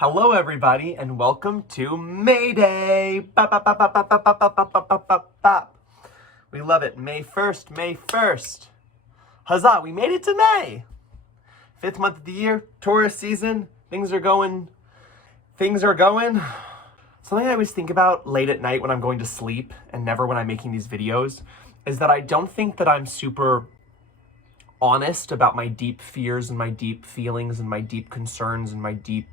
Hello, everybody, and welcome to May Day. Bop, bop, bop, bop, bop, bop, bop, bop, bop, bop, bop, bop. We love it. May 1st, May 1st. Huzzah, we made it to May. 5th month of the year, tourist season. Things are going. Something I always think about late at night when I'm going to sleep, and never when I'm making these videos, is that I don't think that I'm super honest about my deep fears and my deep feelings and my deep concerns and my deep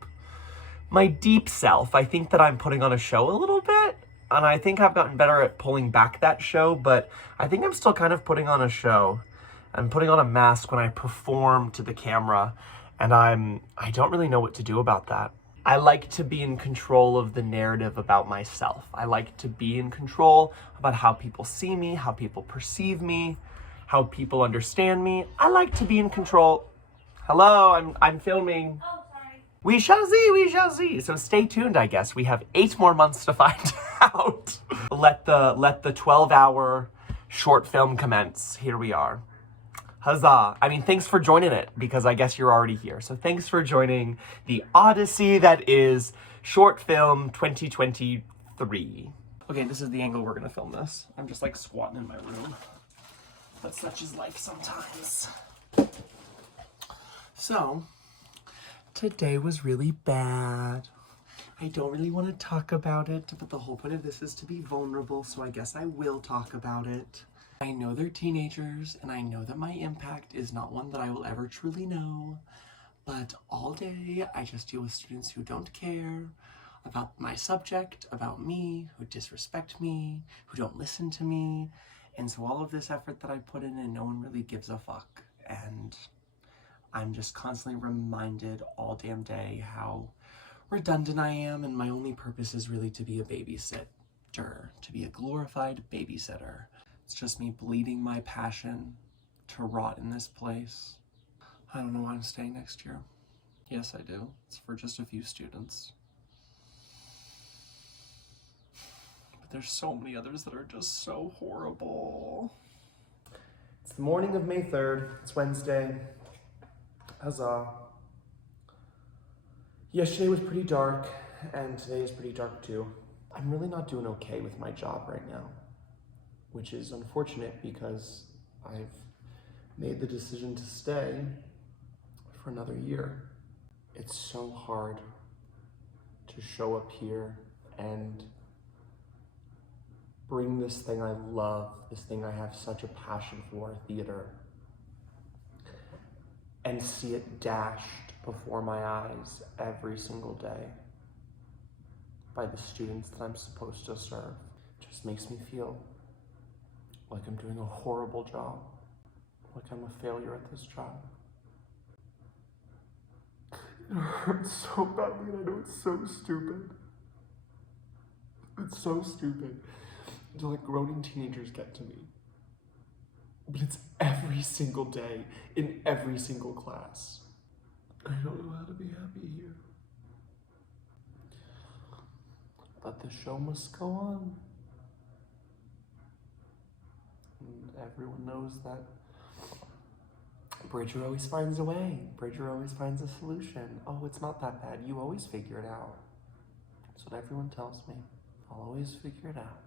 self. I think that I'm putting on a show a little bit, and I think I've gotten better at pulling back that show, but I think I'm still kind of putting on a show. I'm putting on a mask when I perform to the camera, and I don't really know what to do about that. I like to be in control of the narrative about myself. I like to be in control about how people see me, how people perceive me, how people understand me. I like to be in control. Hello, I'm filming. We shall see. So stay tuned, I guess. We have 8 more months to find out. Let the 12-hour short film commence. Here we are. Huzzah. I mean, thanks for joining it, because I guess you're already here. So thanks for joining the odyssey that is short film 2023. Okay, this is the angle we're gonna film this. I'm just like squatting in my room. But such is life sometimes. So, today was really bad. I don't really want to talk about it, but the whole point of this is to be vulnerable, so I guess I will talk about it. I know they're teenagers, and I know that my impact is not one that I will ever truly know, but all day I just deal with students who don't care about my subject, about me, who disrespect me, who don't listen to me, and so all of this effort that I put in and no one really gives a fuck, and I'm just constantly reminded all damn day how redundant I am, and my only purpose is really to be a babysitter, to be a glorified babysitter. It's just me bleeding my passion to rot in this place. I don't know why I'm staying next year. Yes, I do. It's for just a few students. But there's so many others that are just so horrible. It's the morning of May 3rd. It's Wednesday. Huzzah. Yesterday was pretty dark, and today is pretty dark too. I'm really not doing okay with my job right now, which is unfortunate because I've made the decision to stay for another year. It's so hard to show up here and bring this thing I love, this thing I have such a passion for, theater, and see it dashed before my eyes every single day by the students that I'm supposed to serve. It just makes me feel like I'm doing a horrible job, like I'm a failure at this job. It hurts so badly, and I know it's so stupid. It's so stupid to let groaning teenagers get to me. But it's every single day, in every single class. I don't know how to be happy here. But the show must go on. And everyone knows that Bridger always finds a way. Bridger always finds a solution. Oh, it's not that bad. You always figure it out. That's what everyone tells me. I'll always figure it out.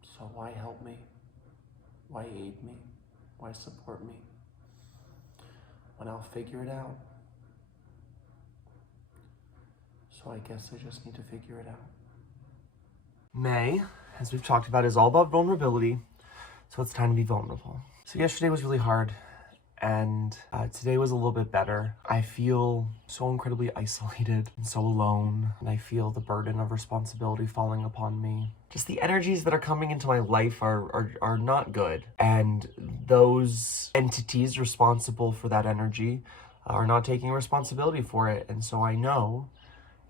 So why help me? Why aid me? Why support me when I'll figure it out? So I guess I just need to figure it out. May, as we've talked about, is all about vulnerability. So it's time to be vulnerable. So yesterday was really hard, and today was a little bit better. I feel so incredibly isolated and so alone, and I feel the burden of responsibility falling upon me. Just the energies that are coming into my life are not good, and those entities responsible for that energy are not taking responsibility for it. And so I know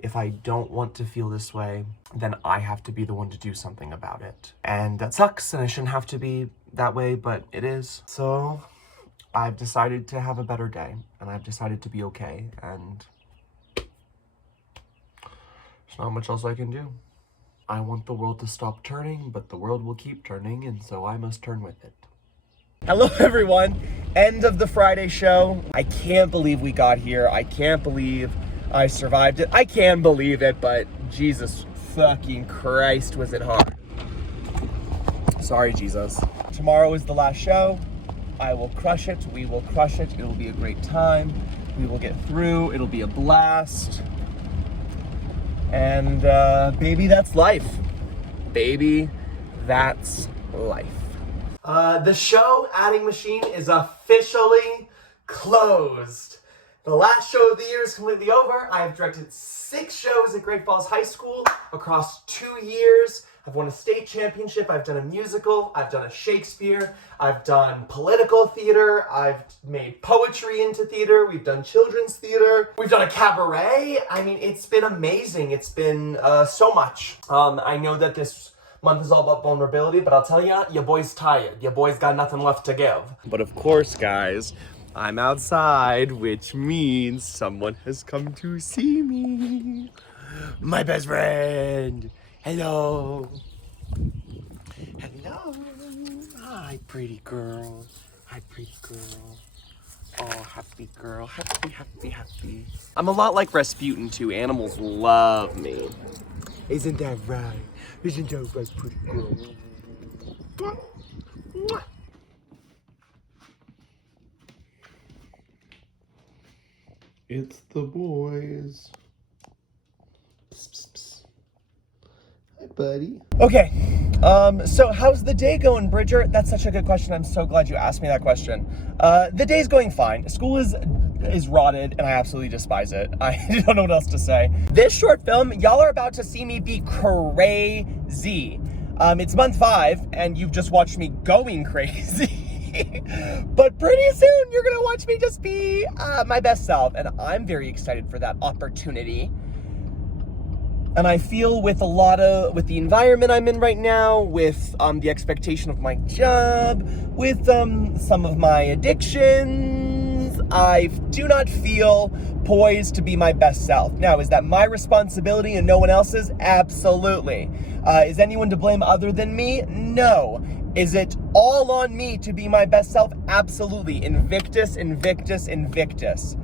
if I don't want to feel this way, then I have to be the one to do something about it. And that sucks, and I shouldn't have to be that way, but it is. So I've decided to have a better day, and I've decided to be okay, and there's not much else I can do. I want the world to stop turning, but the world will keep turning, and so I must turn with it. Hello, everyone. End of the Friday show. I can't believe we got here. I can't believe I survived it. I can believe it, but Jesus fucking Christ, was it hard. Sorry, Jesus. Tomorrow is the last show. I will crush it. We will crush it. It'll be a great time. We will get through. It'll be a blast. And baby, that's life. Baby, that's life. The show Adding Machine is officially closed. The last show of the year is completely over. I have directed 6 shows at Great Falls High School across 2 years. I've won a state championship. I've done a musical. I've done a Shakespeare. I've done political theater. I've made poetry into theater. We've done children's theater. We've done a cabaret. I mean, it's been amazing. It's been so much. I know that this month is all about vulnerability, but I'll tell you, your boy's tired. Your boy's got nothing left to give. But of course, guys, I'm outside, which means someone has come to see me. My best friend. Hello. Hello. Hi, pretty girl. Hi, pretty girl. Oh, happy girl. Happy, happy, happy. I'm a lot like Rasputin, too. Animals love me. Isn't that right? Isn't that right, pretty girl? It's the boys. Psst, psst, psst. Hi, buddy. Okay, so how's the day going, Bridger? That's such a good question. I'm so glad you asked me that question. The day's going fine. School is rotted, and I absolutely despise it. I don't know what else to say. This short film, y'all are about to see me be crazy. It's month 5, and you've just watched me going crazy. But pretty soon, you're gonna watch me just be my best self, and I'm very excited for that opportunity. And I feel with the environment I'm in right now, with the expectation of my job, with some of my addictions, I do not feel poised to be my best self. Now, is that my responsibility and no one else's? Absolutely. Is anyone to blame other than me? No. Is it all on me to be my best self? Absolutely. Invictus, Invictus, Invictus.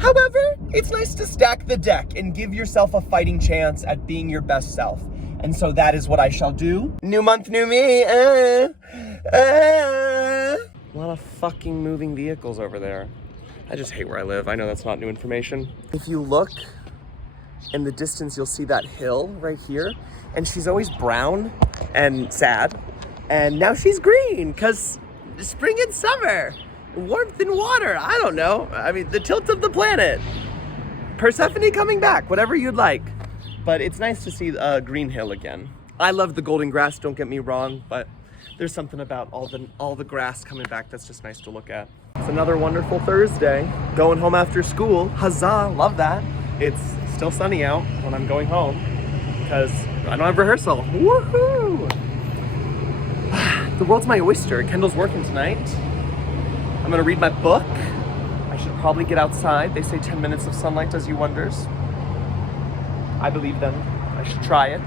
However, it's nice to stack the deck and give yourself a fighting chance at being your best self. And so that is what I shall do. New month, new me. A lot of fucking moving vehicles over there. I just hate where I live. I know that's not new information. If you look in the distance, you'll see that hill right here. And she's always brown and sad. And now she's green, because spring and summer. Warmth and water, I don't know. I mean, the tilt of the planet. Persephone coming back, whatever you'd like. But it's nice to see Green Hill again. I love the golden grass, don't get me wrong, but there's something about all the grass coming back that's just nice to look at. It's another wonderful Thursday. Going home after school, huzzah, love that. It's still sunny out when I'm going home, because I don't have rehearsal. Woohoo! The world's my oyster. Kendall's working tonight. I'm gonna read my book. I should probably get outside. They say 10 minutes of sunlight does you wonders. I believe them. I should try it.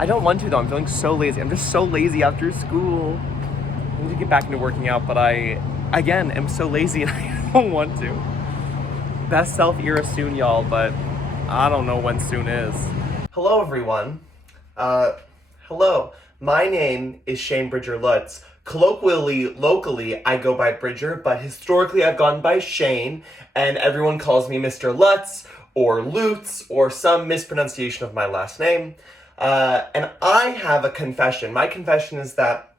I don't want to though. I'm feeling so lazy. I'm just so lazy after school. I need to get back into working out, but I, again, am so lazy and I don't want to. Best self era soon, y'all, but I don't know when soon is. Hello, everyone. Hello. My name is Shane Bridger Lutz. Colloquially, locally, I go by Bridger, but historically I've gone by Shane, and everyone calls me Mr. Lutz, or Lutz, or some mispronunciation of my last name. And I have a confession. My confession is that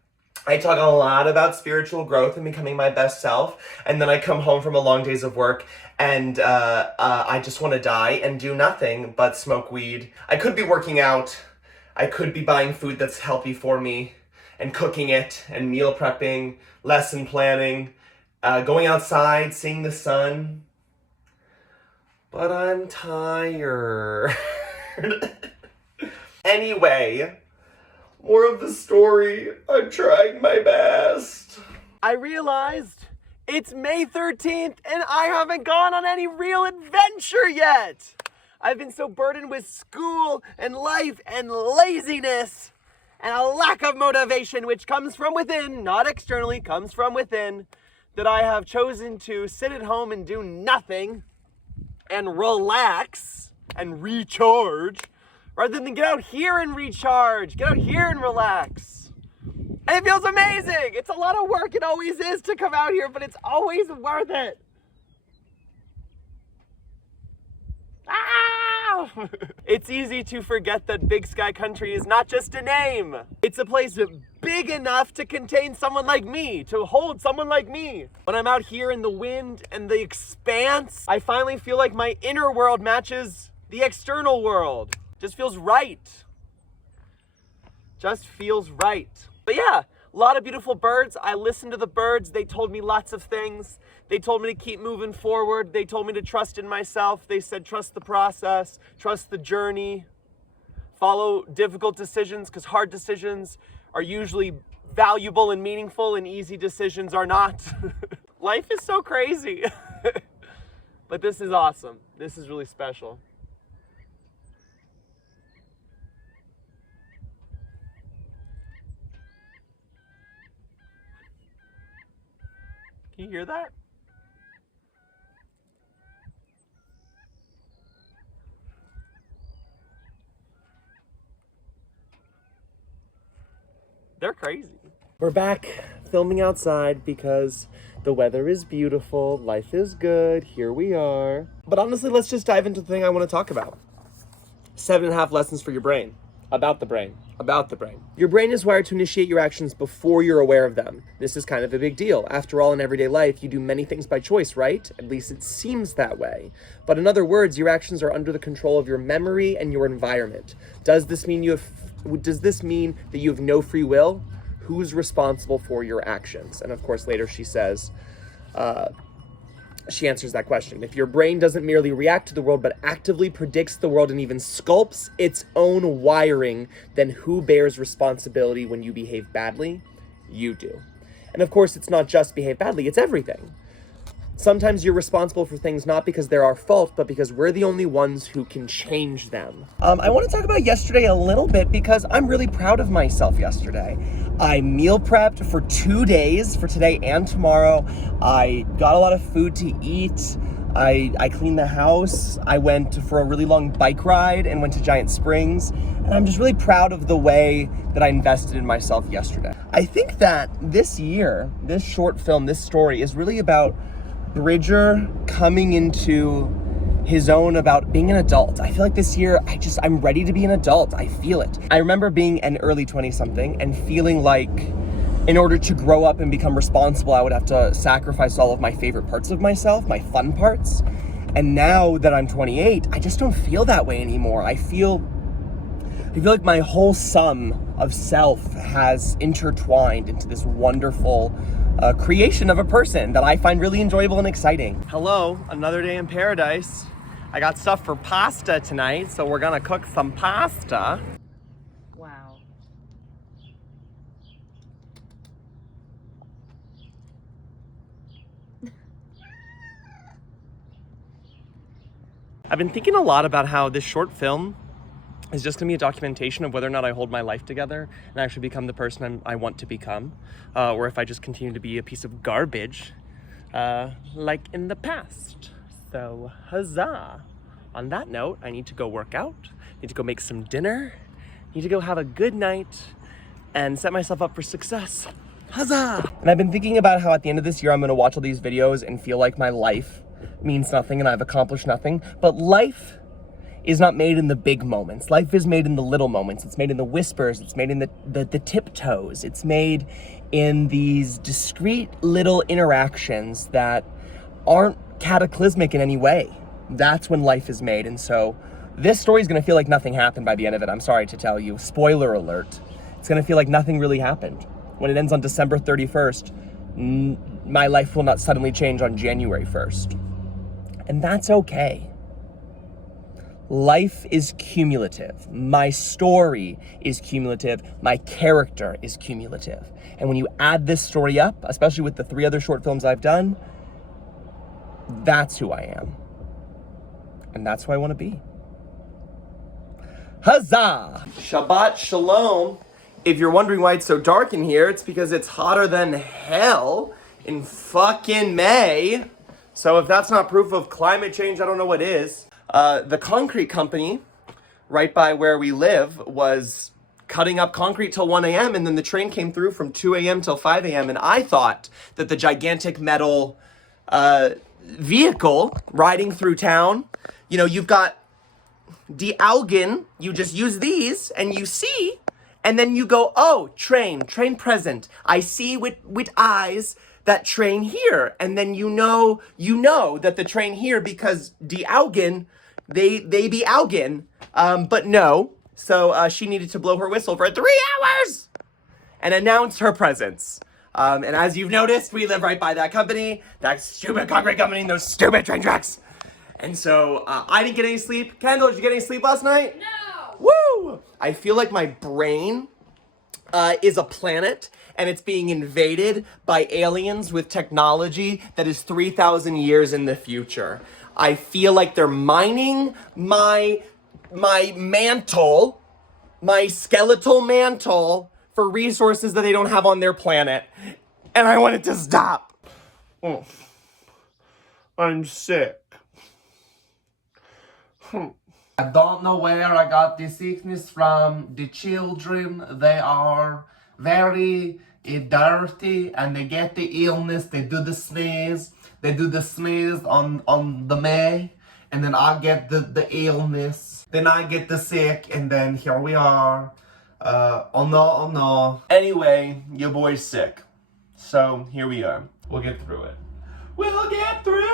I talk a lot about spiritual growth and becoming my best self, and then I come home from a long days of work, and I just want to die and do nothing but smoke weed. I could be working out. I could be buying food that's healthy for me and cooking it and meal prepping, lesson planning, going outside, seeing the sun. But I'm tired. Anyway, more of the story. I'm trying my best. I realized it's May 13th and I haven't gone on any real adventure yet. I've been so burdened with school and life and laziness and a lack of motivation, which comes from within, not externally, comes from within, that I have chosen to sit at home and do nothing and relax and recharge rather than get out here and recharge, get out here and relax. And it feels amazing. It's a lot of work. It always is to come out here, but it's always worth it. Ah! It's easy to forget that Big Sky Country is not just a name. It's a place big enough to contain someone like me, to hold someone like me. When I'm out here in the wind and the expanse, I finally feel like my inner world matches the external world. Just feels right. Just feels right. But yeah, a lot of beautiful birds. I listened to the birds. They told me lots of things. They told me to keep moving forward. They told me to trust in myself. They said, trust the process, trust the journey, follow difficult decisions, because hard decisions are usually valuable and meaningful, and easy decisions are not. Life is so crazy. But this is awesome. This is really special. Can you hear that? They're crazy. We're back filming outside because the weather is beautiful, life is good, here we are. But honestly, let's just dive into the thing I want to talk about. 7.5 lessons for your brain. About the brain. About the brain. Your brain is wired to initiate your actions before you're aware of them. This is kind of a big deal. After all, in everyday life, you do many things by choice, right? At least it seems that way. But in other words, your actions are under the control of your memory and your environment. Does this mean that you have no free will? Who's responsible for your actions? And of course, later she says, she answers that question. If your brain doesn't merely react to the world, but actively predicts the world and even sculpts its own wiring, then who bears responsibility when you behave badly? You do. And of course, it's not just behave badly, it's everything. Sometimes you're responsible for things not because they're our fault, but because we're the only ones who can change them. I want to talk about yesterday a little bit because I'm really proud of myself yesterday. I meal prepped for 2 days, for today and tomorrow. I got a lot of food to eat. I cleaned the house. I went for a really long bike ride and went to Giant Springs. And I'm just really proud of the way that I invested in myself yesterday. I think that this year, this short film, this story is really about Bridger coming into his own about being an adult. I feel like this year, I'm ready to be an adult. I feel it. I remember being an early 20-something and feeling like in order to grow up and become responsible, I would have to sacrifice all of my favorite parts of myself, my fun parts. And now that I'm 28, I just don't feel that way anymore. I feel like my whole sum of self has intertwined into this wonderful creation of a person that I find really enjoyable and exciting. Hello, another day in paradise. I got stuff for pasta tonight, so we're gonna cook some pasta. Wow. I've been thinking a lot about how this short film is just gonna be a documentation of whether or not I hold my life together and actually become the person I want to become, or if I just continue to be a piece of garbage, like in the past. So, huzzah! On that note, I need to go work out, need to go make some dinner, need to go have a good night, and set myself up for success. Huzzah! And I've been thinking about how at the end of this year, I'm gonna watch all these videos and feel like my life means nothing and I've accomplished nothing, but life is not made in the big moments. Life is made in the little moments. It's made in the whispers. It's made in the tiptoes. It's made in these discrete little interactions that aren't cataclysmic in any way. That's when life is made. And so this story is gonna feel like nothing happened by the end of it. I'm sorry to tell you, spoiler alert. It's gonna feel like nothing really happened. When it ends on December 31st, my life will not suddenly change on January 1st. And that's okay. Life is cumulative. My story is cumulative. My character is cumulative. And when you add this story up, especially with the 3 other short films I've done, that's who I am. And that's who I want to be. Huzzah! Shabbat Shalom. If you're wondering why it's so dark in here, it's because it's hotter than hell in fucking May. So if that's not proof of climate change, I don't know what is. The concrete company right by where we live was cutting up concrete till 1 a.m. and then the train came through from 2 a.m. till 5 a.m. and I thought that the gigantic metal vehicle riding through town, you know, you've got die Augen, you just use these and you see, and then you go, oh, train present. I see with eyes that train here. And then you know that the train here because die Augen, they be Augen, but no. So she needed to blow her whistle for 3 hours and announce her presence. And as you've noticed, we live right by that company, that stupid concrete company, and those stupid train tracks. And so I didn't get any sleep. Kendall, did you get any sleep last night? No! Woo! I feel like my brain is a planet and it's being invaded by aliens with technology that is 3,000 years in the future. I feel like they're mining my mantle, my skeletal mantle, for resources that they don't have on their planet. And I want it to stop. Oh, I'm sick. I don't know where I got this sickness from. The children, they are very dirty and they get the illness. They do the sneeze. They do the sneeze on the May. And then I get the illness. Then I get the sick. And then here we are. Oh no. Anyway, your boy's sick. So here we are. We'll get through it. We'll get through!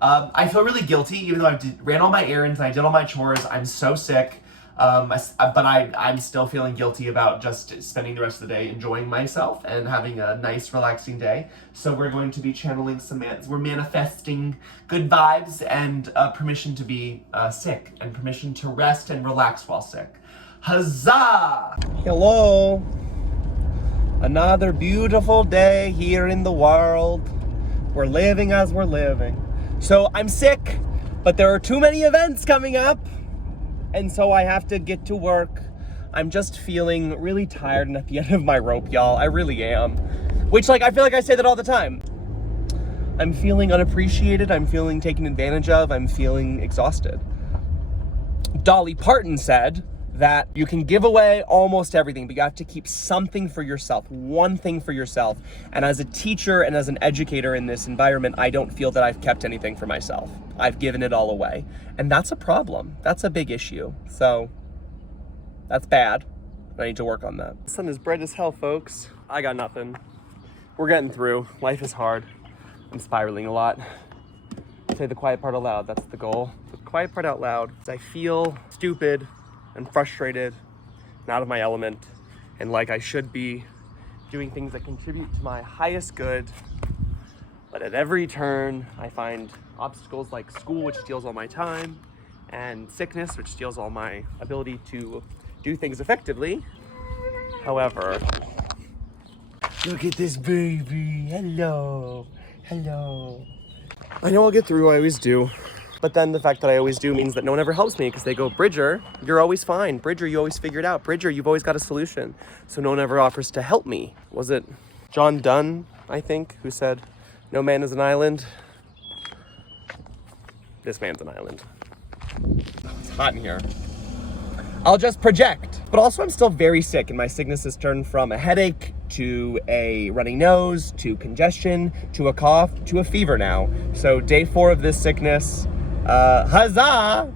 I feel really guilty, even though I ran all my errands and I did all my chores. I'm so sick, but I'm still feeling guilty about just spending the rest of the day enjoying myself and having a nice, relaxing day. So we're going to be channeling we're manifesting good vibes and permission to be sick and permission to rest and relax while sick. Huzzah! Hello! Another beautiful day here in the world. We're living as we're living. So I'm sick, but there are too many events coming up, and so I have to get to work. I'm just feeling really tired and at the end of my rope, y'all. I really am. Which, like, I feel like I say that all the time. I'm feeling unappreciated. I'm feeling taken advantage of. I'm feeling exhausted. Dolly Parton said that you can give away almost everything, but you have to keep something for yourself, one thing for yourself. And as a teacher and as an educator in this environment, I don't feel that I've kept anything for myself. I've given it all away. And that's a problem. That's a big issue. So that's bad. I need to work on that. The sun is bright as hell, folks. I got nothing. We're getting through. Life is hard. I'm spiraling a lot. Say the quiet part out loud. That's the goal. The quiet part out loud. I feel stupid and frustrated and out of my element, and like I should be doing things that contribute to my highest good. But at every turn, I find obstacles like school, which steals all my time, and sickness, which steals all my ability to do things effectively. However, look at this baby. Hello. I know I'll get through, I always do. But then the fact that I always do means that no one ever helps me because they go, Bridger, you're always fine. Bridger, you always figure it out. Bridger, you've always got a solution. So no one ever offers to help me. Was it John Donne, I think, who said, no man is an island? This man's an island. It's hot in here. I'll just project. But also I'm still very sick and my sickness has turned from a headache to a runny nose, to congestion, to a cough, to a fever now. So day 4 of this sickness. Huzzah!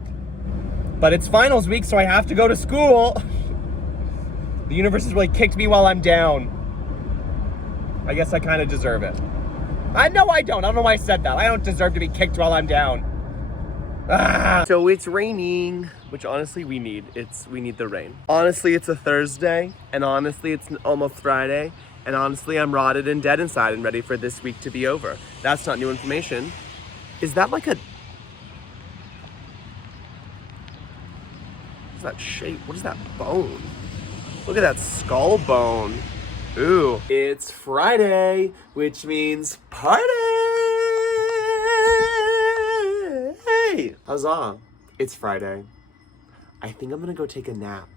But it's finals week, so I have to go to school. The universe has really kicked me while I'm down. I guess I kind of deserve it. No, I don't. I don't know why I said that. I don't deserve to be kicked while I'm down. So it's raining, which honestly we need. We need the rain. Honestly, it's a Thursday, and honestly, it's almost Friday, and honestly, I'm rotted and dead inside and ready for this week to be over. That's not new information. Is that like a... What's that shape? What is that bone? Look at that skull bone. Ooh. It's Friday, which means party! Hey! Huzzah! It's Friday. I think I'm gonna go take a nap.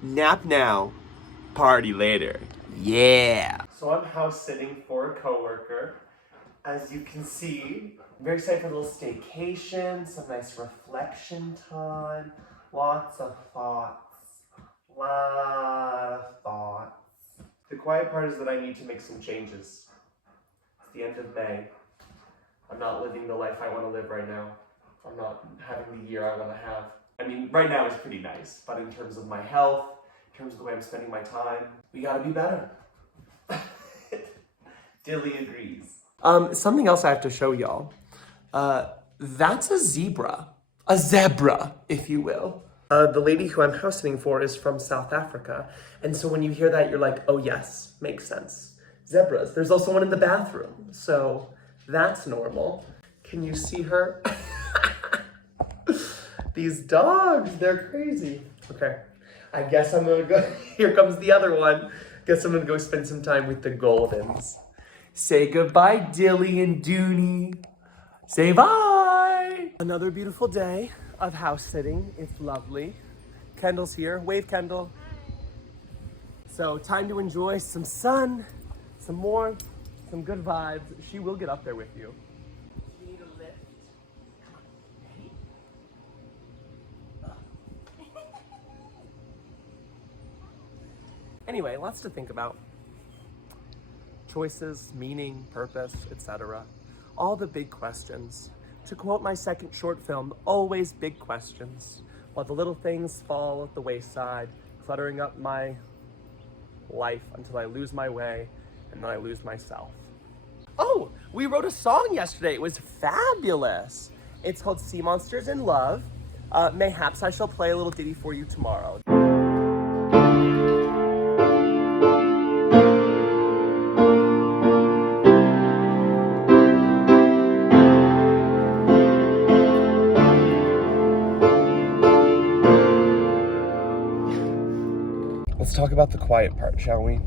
Nap now. party later. Yeah. So I'm house sitting for a coworker. As you can see, I'm very excited for a little staycation, some nice reflection time, lots of thoughts, lot of thoughts. The quiet part is that I need to make some changes. It's the end of May. I'm not living the life I want to live right now. I'm not having the year I want to have. I mean, right now is pretty nice, but in terms of my health, in terms of the way I'm spending my time, we gotta be better. Dilly agrees. Something else I have to show y'all. That's a zebra. A zebra, if you will. The lady who I'm house sitting for is from South Africa. And so when you hear that, you're like, oh yes, makes sense. Zebras. There's also one in the bathroom. So that's normal. Can you see her? These dogs, they're crazy. Okay, I guess I'm gonna go, here comes the other one. Guess I'm gonna go spend some time with the Goldens. Say goodbye, Dilly and Dooney. Say bye. Another beautiful day of house sitting. It's lovely. Kendall's here. Wave, Kendall. So time to enjoy some sun, some warmth, some good vibes. She will get up there with you. You need a lift. Anyway, lots to think about. Choices, meaning, purpose, etc. All the big questions. To quote my second short film, always big questions, while the little things fall at the wayside, cluttering up my life until I lose my way and then I lose myself. Oh, we wrote a song yesterday. It was fabulous. It's called Sea Monsters in Love. Mayhaps I shall play a little ditty for you tomorrow. Let's talk about the quiet part, shall we?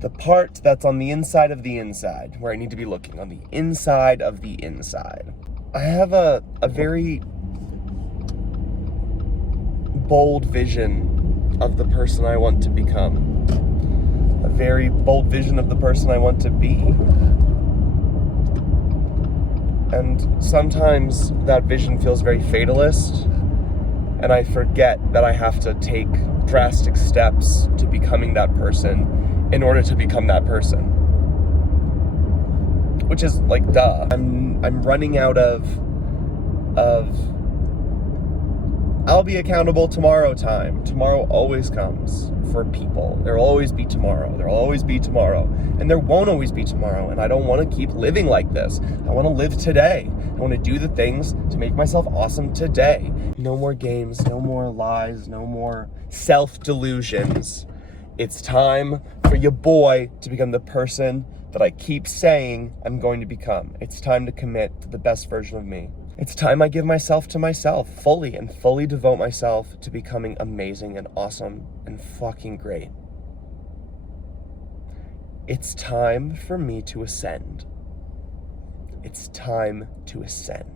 The part that's on the inside of the inside, where I need to be looking, on the inside of the inside. I have a very bold vision of the person I want to become. A very bold vision of the person I want to be. And sometimes that vision feels very fatalist, and I forget that I have to take drastic steps to becoming that person in order to become that person. Which is like, duh. I'm running out of I'll be accountable tomorrow time. Tomorrow always comes for people. There'll always be tomorrow. There'll always be tomorrow. And there won't always be tomorrow. And I don't want to keep living like this. I want to live today. I want to do the things to make myself awesome today. No more games, no more lies, no more self-delusions. It's time for your boy to become the person that I keep saying I'm going to become. It's time to commit to the best version of me. It's time I give myself to myself fully and fully devote myself to becoming amazing and awesome and fucking great. It's time for me to ascend. It's time to ascend.